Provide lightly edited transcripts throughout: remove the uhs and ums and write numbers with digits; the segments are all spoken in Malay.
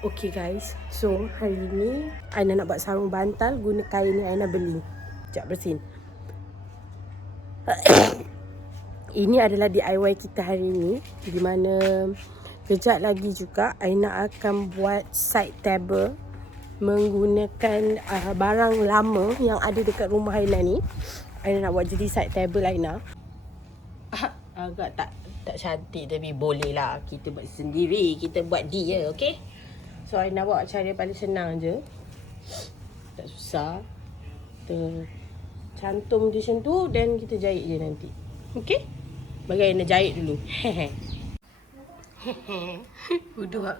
Okay guys, so hari ni Aina nak buat sarung bantal guna kain yang Aina beli. Sekejap bersin. Ini adalah DIY kita hari ni, di mana kejap lagi juga Aina akan buat side table menggunakan barang lama yang ada dekat rumah Aina ni. Aina nak buat jadi side table Aina. Agak tak cantik tapi boleh lah. Kita buat sendiri, kita buat dia, okay? So Aina buat cara paling senang je. Tak susah. Kita cantum di macam tu dan kita jahit je nanti. Okay? Bagi Aina jahit dulu. Bodoh.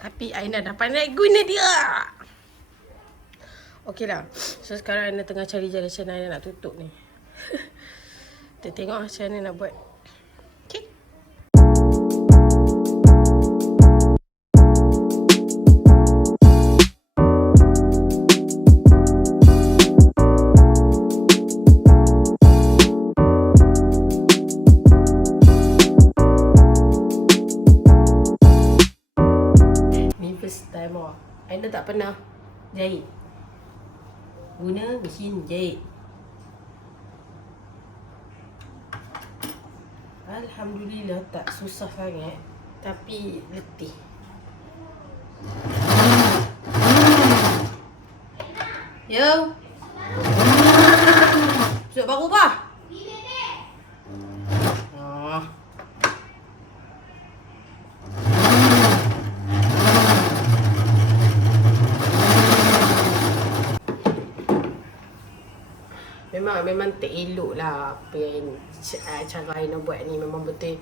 Tapi Aina dah pandai guna dia. Okay lah. So sekarang Aina tengah cari jalan macam mana Aina nak tutup ni. Kita tengok macam mana nak buat. Okay? First time Aina tak pernah jahit. Guna mesin jahit. Alhamdulillah tak susah sangat, tapi letih. Yo. Sudah baru apa? Memang tak elok lah apa yang cara Aina buat ni. Memang betul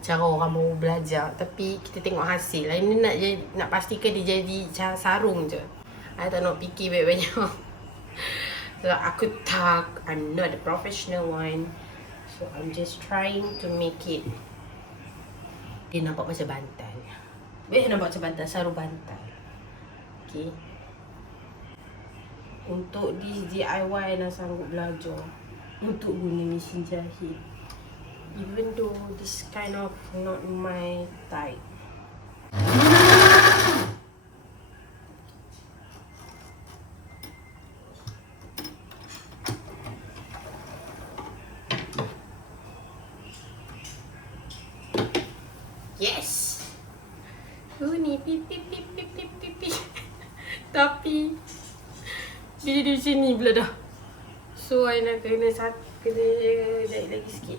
cara orang mau belajar. Tapi kita tengok hasil. Aina nak pastikan dia jadi cara sarung je. Aina tak nak fikir banyak-banyak. So aku tak, I'm not a professional one. So I'm just trying to make it. Dia nampak macam bantal. Nampak macam bantal, sarung bantal. Okay. Untuk di DIY Aina sanggup belajar untuk guna mesin jahit. Even though this kind of not my type. Yes. Ni pipi. Tapi dia di sini pula dah. So Aina kena jahit lagi sikit.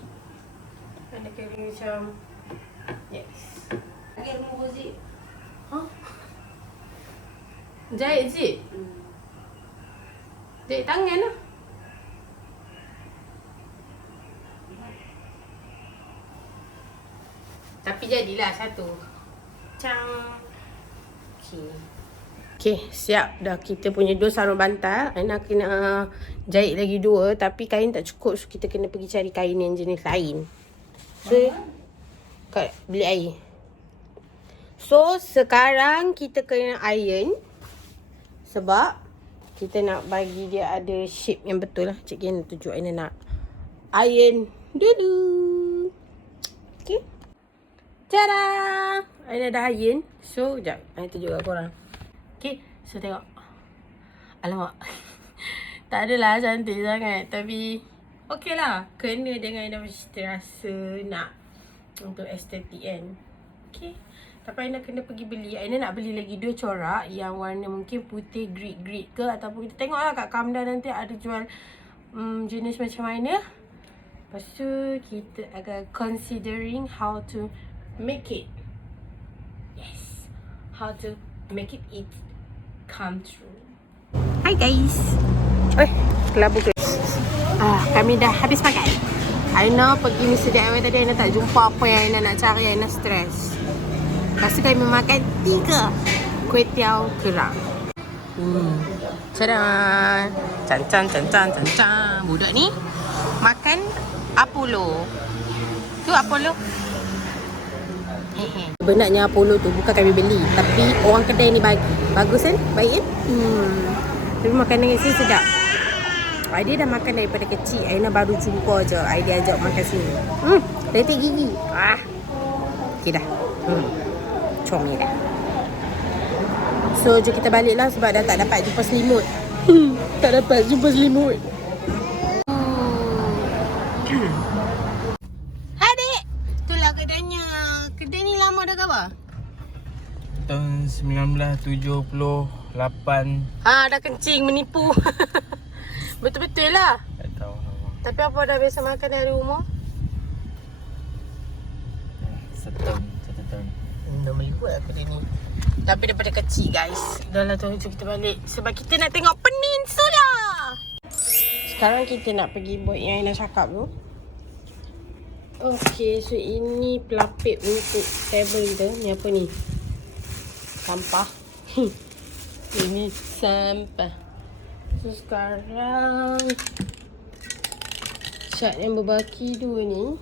Aina kena macam yes. Lagi remove zip. Jahit zip? Jahit tangan lah. Tapi jadilah satu. Cang. Okay, siap dah kita punya 2 sarung bantal. Aina kena jahit lagi 2, tapi kain tak cukup, so kita kena pergi cari kain yang jenis lain. So kat beli air. So sekarang kita kena iron, sebab kita nak bagi dia ada shape yang betul lah. Cik Aina tunjuk Aina nak iron dulu. Okay. Tada! Aina dah iron. So sekejap Aina tunjuk kat korang. Okay, so tengok. Alamak. Tak adalah cantik sangat, tapi okey lah. Kena dengan Aina mesti rasa nak untuk estetik kan. Okay. Tapi Aina kena pergi beli. Aina nak beli lagi 2 corak yang warna mungkin putih grid ke, ataupun kita tengok lah kat Kamda nanti ada jual jenis macam mana. Lepas tu kita akan considering how to make it. Yes. How to make it come true. Hi guys. Kelabu ke? Kami dah habis makan. Aina pergi mesti DIY tadi. Aina tak jumpa apa yang Aina nak cari. Aina stres. Lepas tu kami makan 3 kuih tiaw kerang. Cadan. Can. Budak ni makan Apollo. Tu Apollo. Benarnya Apollo tu bukan kami beli, tapi orang kedai ni bagi. Bagus kan? Baik kan? Tapi makanan yang sini sedap. Dia dah makan daripada kecil. Aina baru jumpa je. Dia ajak makan sini. Letik gigi. Okay dah. Comel dah. So jom kita balik lah sebab dah tak dapat jumpa selimut. Tak dapat jumpa selimut. Adik, itulah kedainya. Kedai ni lama dah ke apa? Tahun 1978. Dah kencing menipu. Betul-betul lah. Tak tahu nama. Tapi apa dah biasa makan dari rumah? Setahun. Dah melihat aku dia ni. Tapi daripada kecil guys. Dah lah tu, jom kita balik. Sebab kita nak tengok peninsula. Sekarang kita nak pergi buat yang Aina cakap tu. Okay, so ini pelapik untuk table kita. Ni apa ni? Sampah. Ini sampah. So sekarang cat yang berbaki dua ni.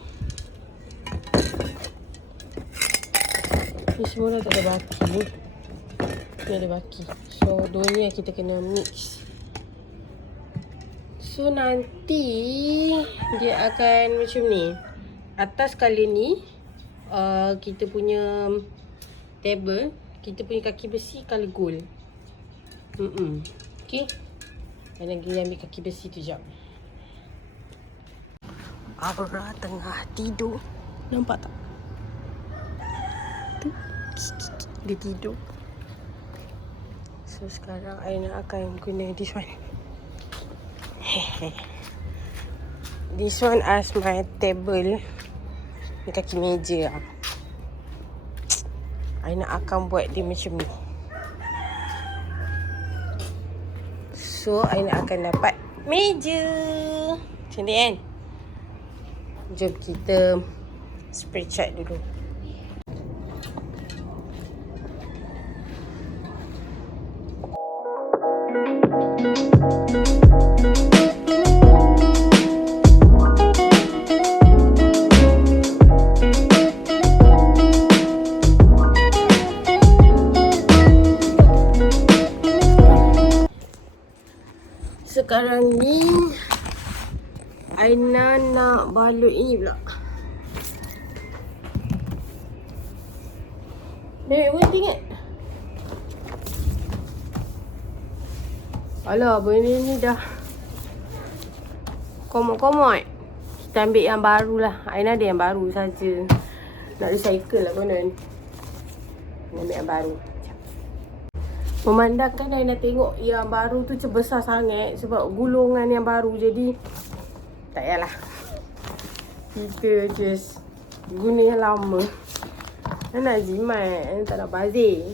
Ni semua dah tak ada baki. Ni ada baki. So dua ni yang kita kena mix. So nanti dia akan macam ni. Atas kali ni kita punya table, kita punya kaki besi colour gold. Okay. Dan lagi ambil kaki besi tu jap. Aura tengah tidur. Nampak tak? Tu. Dia tidur. So sekarang Aina akan guna this one. This one as my table. Ni kaki meja lah. Aina akan buat dia macam ni. So Aina akan dapat meja. Cantik kan? Jom kita spray cat dulu. Sekarang ni Aina nak balut ini pula. Bebek pun ingat. Alah, benda ni dah komot-komot. Kita ambil yang baru lah. Aina ada yang baru saja. Nak recycle lah konon. Ambil yang baru. Memandangkan Aina tengok yang baru tu macam besar sangat sebab gulungan yang baru, jadi tak payahlah. Kita just guna yang lama. Aina nak jimat, Aina tak nak bazir.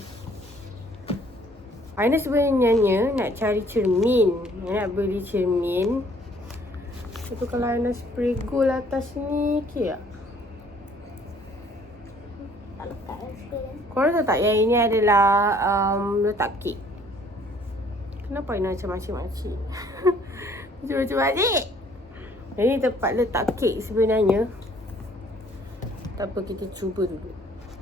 Aina sebenarnya nak cari cermin. Aina nak beli cermin. Lepas tu kalau Aina spray gold atas ni, okay tak? Korang tahu tak yang ini adalah letak kek? Kenapa Aina macam makcik-makcik? Macam-macam adik. Ini tempat letak kek sebenarnya. Tak apa, kita cuba dulu.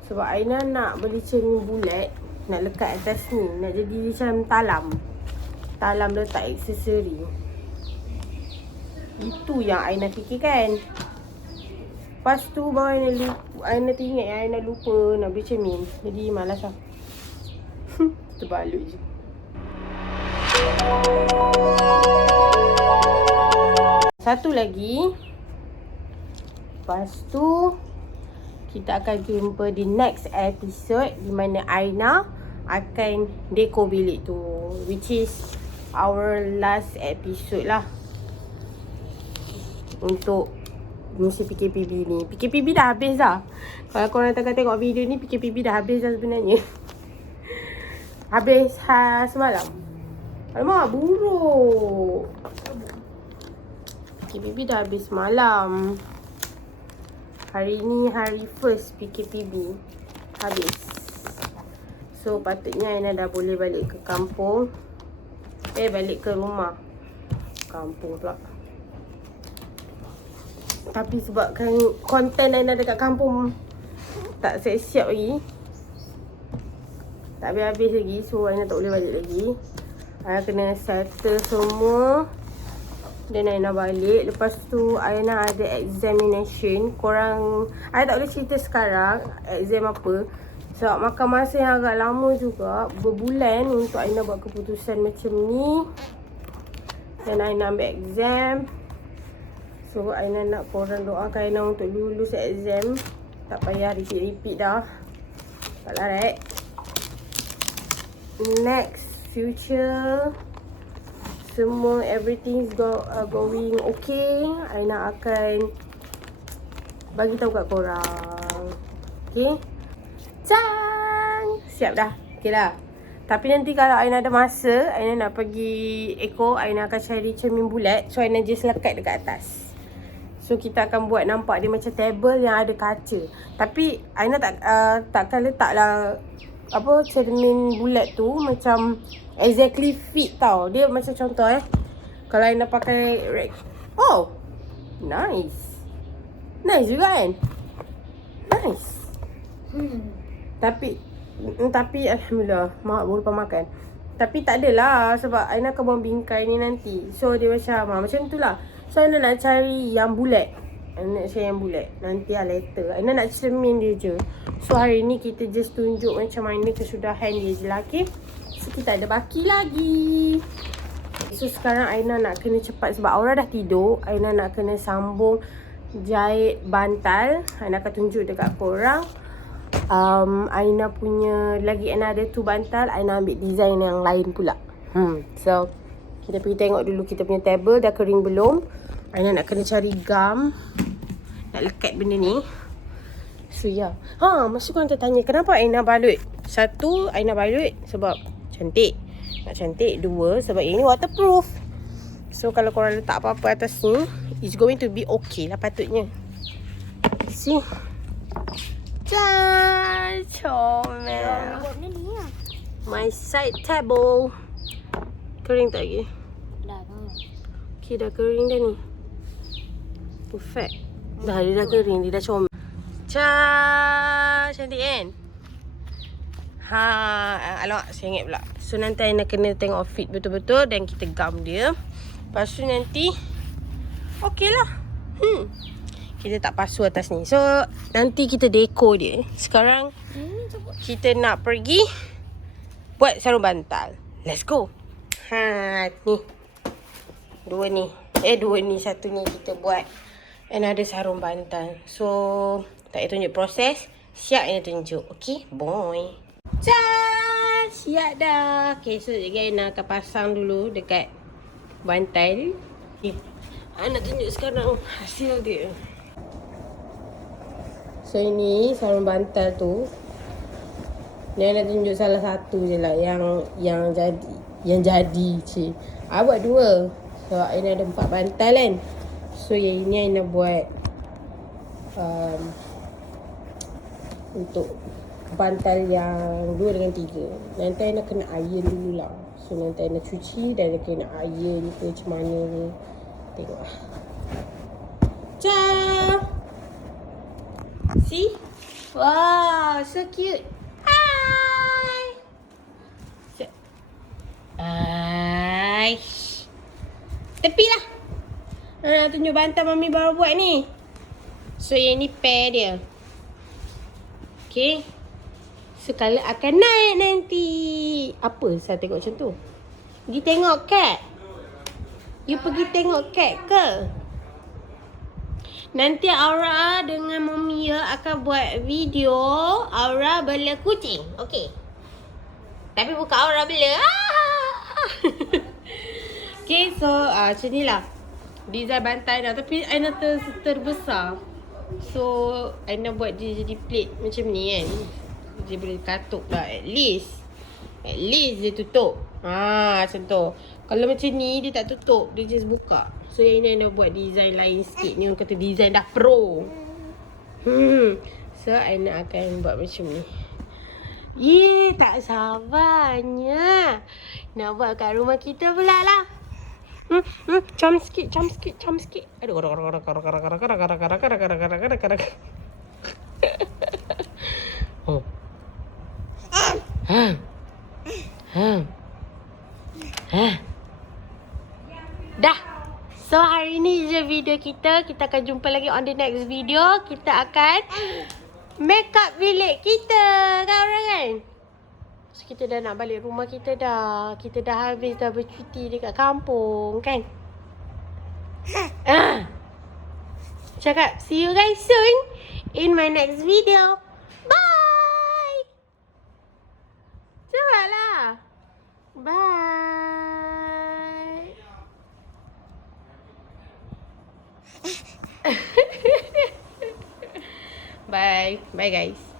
Sebab Aina nak beli cermin bulat, nak lekat atas ni, nak jadi macam talam. Talam letak aksesori. Itu yang Aina fikirkan. Lepas tu baru Aina teringat yang Aina lupa nak beli cermin. Jadi malas lah. Kita balut je. Satu lagi. Lepas tu kita akan jumpa di next episode, di mana Aina akan dekor bilik tu, which is our last episode lah untuk musim PKPB ni. PKPB dah habis dah. Kalau korang tengok video ni, PKPB dah habis dah sebenarnya. Habis semalam. Alamak, buruk. PKPB dah habis semalam. Hari ni hari first PKPB habis. So patutnya Aina dah boleh balik ke kampung. Balik ke rumah. Kampung pula. Tapi sebabkan konten Aina dekat kampung tak siap-siap lagi, tak habis-habis lagi, so Aina tak boleh balik lagi. Aina kena settle semua dan Aina balik. Lepas tu Aina ada examination. Korang, Aina tak boleh cerita sekarang exam apa, Sebab makan masa yang agak lama juga, berbulan untuk Aina buat keputusan macam ni. Dan Aina ambil exam. So Aina nak korang doakan Aina untuk lulus exam. Tak payah repeat-repeat dah. Tak larat. Next, future. Semua everything going okay. Aina akan bagi tahu kat korang. Okay. Cang! Siap dah. Okay dah. Tapi nanti kalau Aina ada masa, Aina nak pergi Eko, Aina akan cari cermin bulat. So Aina just lekat dekat atas. So kita akan buat nampak dia macam table yang ada kaca. Tapi Aina takkan letaklah cermin bulat tu macam exactly fit tau. Dia macam contoh kalau Aina pakai rack. Oh, nice. Nice juga kan? Nice. Tapi alhamdulillah mak baru lepas makan. Tapi tak adalah sebab Aina akan buang bingkai ni nanti. So dia macam tu lah. So Aina nak cari yang bulat. Nanti lah later. Aina nak cermin dia je. So hari ni kita just tunjuk macam mana kesudahan dia je lah. Okay. So kita ada baki lagi. So sekarang Aina nak kena cepat sebab Aura dah tidur. Aina nak kena sambung jahit bantal. Aina akan tunjuk dekat korang. Aina punya lagi another 2 bantal. Aina ambil design yang lain pula. So kita pergi tengok dulu kita punya table dah kering belum. Aina nak kena cari gum nak lekat benda ni. So ya. Masa korang tertanya kenapa Aina balut. 1, Aina balut sebab cantik. Nak cantik. 2, sebab ini waterproof. So kalau korang letak apa-apa atas ni, it's going to be okay lah patutnya. See. Jan, comel. My side table. Kering tak lagi? Dah kan. Okay, dah kering dah ni. Perfect. Dah, dia dah kering, dia dah comel. Cantik kan? Alamak, saya ingat pula. So nanti Aina kena tengok fit betul-betul dan kita gam dia. Lepas tu nanti okey lah. Kita tak pasu atas ni. So nanti kita dekor dia. Sekarang kita nak pergi buat sarung bantal. Let's go. Ni. Dua ni. Satunya kita buat another sarung bantal. So tak payah tunjuk proses. Siap Aina tunjuk. Okay, boy. Siap dah. Okay, so Aina akan pasang dulu dekat bantal. Aina tunjuk sekarang hasil dia. So ini sarung bantal tu. Ni Aina tunjuk salah satu je lah yang jadi cik. Buat 2. So Aina ada 4 bantal kan. So yang ini Aina buat untuk bantal yang 2 dengan 3. Nanti Aina kena iron dulu lah. So nanti Aina cuci dan kena iron ke macam mana ni. Tengok lah. See? Wow, so cute. Hi. Tepi lah. Tunjuk bantal mami baru buat ni. So yang ni pair dia. Okay. So colour akan naik nanti. Apa saya tengok macam tu? Pergi tengok cat. You pergi tengok cat ke? Nanti Aura dengan Momia akan buat video Aura bela kucing. Okay. Tapi bukan Aura bela. Okay, so macam ni lah design bantal Aina. Tapi Aina terbesar. So Aina buat dia jadi plate macam ni kan. Dia boleh katuk lah. At least dia tutup. Macam tu. Kalau macam ni dia tak tutup. Dia just buka. So yang ini Aina buat design lain sikit. Ni orang kata design dah pro. So Aina akan buat macam ni. Tak sabarnya nak buat kat rumah kita pula lah. Jump sikit. Aduh. Dah. So hari ni je video kita. Kita akan jumpa lagi on the next video. Kita akan makeup bilik kita kan orang kan. So, kita dah nak balik rumah kita dah. Kita dah habis dah bercuti dekat kampung kan. Cakap see you guys soon in my next video. Bye. Cepatlah. Bye. Bye. Bye guys.